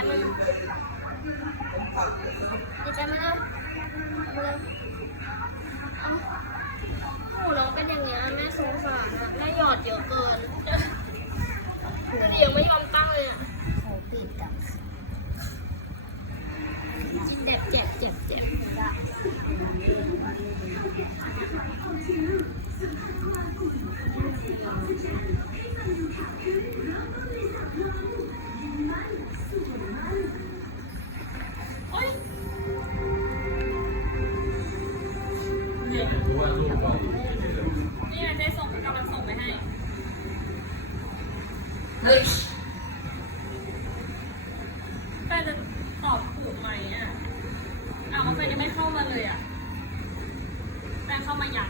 ป๊บนึงดีใจไหมล่ะเอาเร็วเอาโอ้น้องเป็นอย่างเงี้ยแม่สงสารอะแม่หยอดเยอะเกินดูดิยังไม่ยอมตั้งเลยอะโอ้ปิดกับเจ็บเจ็บเจ็บเจ็บ นี่เจ๊ส่งกำลังส่งไปให้แฟนจะตอบถูกไหมอะอ้าวแฟนยังไม่เข้ามาเลยอะแฟนเข้ามายัง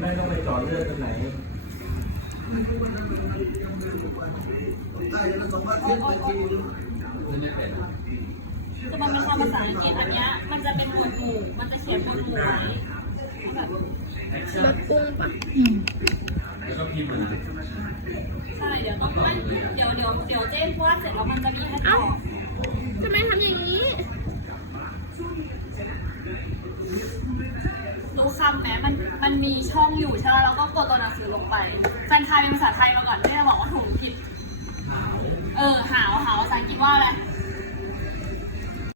แม่ต้องไปจอดเลือดตรงไหนคือมันเป็นคำภาษาอังกฤษอันเนี้ยมันจะเป็นหมวดหมู่ มันจะเขียนหมวดหมู่ไว้ มากุ้งปะแล้วก็พิมพ์มาใช่เดี๋ยวต้องไม่เดี๋ยวเดี๋ยวเดี๋ยวเจ๊วาดเสร็จแล้วมันจะมีให้ตอบทำไมทำอย่างนี้รู้คำไหมมันมันมีช่องอยู่ใช่ไหมเราก็กดตัวหนังสือลงไปแฟนไทยเป็นภาษาไทยมาก่อนเจ๊จะบอกว่าถูกผิด เออหาวหาวภาษาอังกฤษว่าอะไร